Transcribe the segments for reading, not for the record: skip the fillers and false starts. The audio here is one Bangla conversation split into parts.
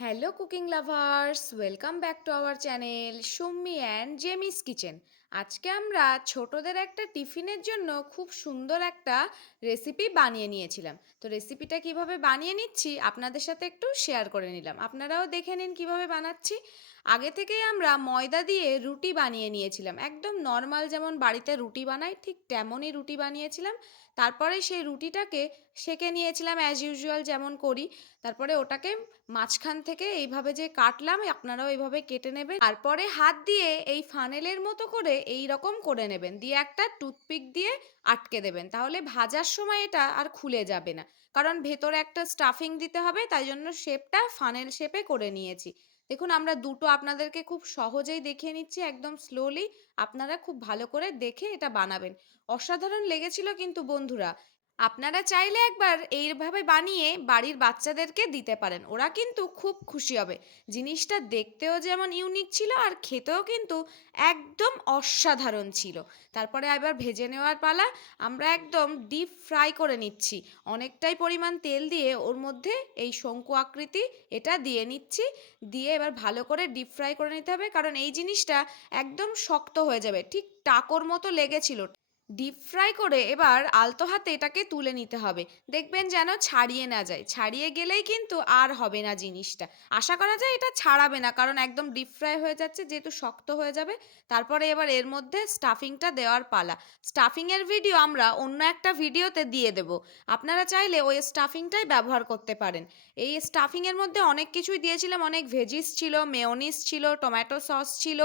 Hello cooking lovers, welcome back to our channel Summi and Jemi's kitchen. আজকে আমরা ছোটদের একটা টিফিনের জন্য খুব সুন্দর একটা রেসিপি বানিয়ে নিয়েছিলাম। তো রেসিপিটা কিভাবে বানিয়ে নিচ্ছি আপনাদের সাথে একটু শেয়ার করে নিলাম, আপনারাও দেখে নিন কিভাবে বানাচ্ছি। আগে থেকেই আমরা ময়দা দিয়ে রুটি বানিয়ে নিয়েছিলাম, একদম নর্মাল যেমন বাড়িতে রুটি বানাই ঠিক তেমনই রুটি বানিয়েছিলাম। তারপরে সেই রুটিটাকে সেঁকে নিয়েছিলাম অ্যাজ ইউজুয়াল যেমন করি। তারপরে ওটাকে মাঝখান থেকে এইভাবে যে কাটলাম আপনারাও এইভাবে কেটে নেবেন। তারপরে হাত দিয়ে এই ফানেলের মতো করে এই রকম করে নেবেন, দিয়ে একটা টুথপিক দিয়ে আটকে দেবেন, তাহলে ভাজার সময় এটা আর খুলে যাবে না। কারণ ভেতরে একটা স্টাফিং দিতে হবে, তাই জন্য শেপটা ফানেল শেপে করে নিয়েছি। দেখুন আমরা দুটো আপনাদেরকে খুব সহজেই দেখিয়ে নিচ্ছি, একদম স্লোলি। আপনারা খুব ভালো করে দেখে এটা বানাবেন। অসাধারণ লেগেছিল কিন্তু বন্ধুরা। আপনারা চাইলে একবার এইভাবে বানিয়ে বাড়ির বাচ্চাদেরকে দিতে পারেন, ওরা কিন্তু খুব খুশি হবে। জিনিসটা দেখতেও যেমন ইউনিক ছিল আর খেতেও কিন্তু একদম অসাধারণ ছিল। তারপরে এবার ভেজে নেওয়ার পালা। আমরা একদম ডিপ ফ্রাই করে নিচ্ছি, অনেকটাই পরিমাণ তেল দিয়ে ওর মধ্যে এই শঙ্কু আকৃতি এটা দিয়ে নিচ্ছি। দিয়ে এবার ভালো করে ডিপ ফ্রাই করে নিতে হবে, কারণ এই জিনিসটা একদম শক্ত হয়ে যাবে, ঠিক টাকোর মতো লেগেছিল। ডিপ ফ্রাই করে এবার আলতো হাতে এটাকে তুলে নিতে হবে, দেখবেন যেন ছাড়িয়ে না যায়। ছাড়িয়ে গেলেই কিন্তু আর হবে না জিনিসটা। আশা করা যায় এটা ছাড়াবে না, কারণ একদম ডিপ ফ্রাই হয়ে যাচ্ছে যেহেতু শক্ত হয়ে যাবে। তারপরে এবার এর মধ্যে স্টাফিংটা দেওয়ার পালা। স্টাফিংয়ের ভিডিও আমরা অন্য একটা ভিডিওতে দিয়ে দেব, আপনারা চাইলে ওই স্টাফিংটাই ব্যবহার করতে পারেন। এই স্টাফিংয়ের মধ্যে অনেক কিছুই দিয়েছিলাম, অনেক ভেজিস ছিল, মেয়োনিজ ছিল, টমেটো সস ছিল,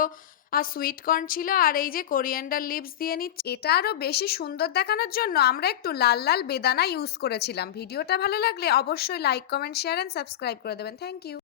আর সুইট কর্ন ছিল, আর এই যে কোরিয়ান্ডার লিভস দিয়ে নিচ্ছি। এটা আরো বেশি সুন্দর দেখানোর জন্য আমরা একটু লাল লাল বেদানা ইউজ করেছিলাম। ভিডিওটা ভালো লাগলে অবশ্যই like, comment, share and subscribe করে দেবেন। Thank you.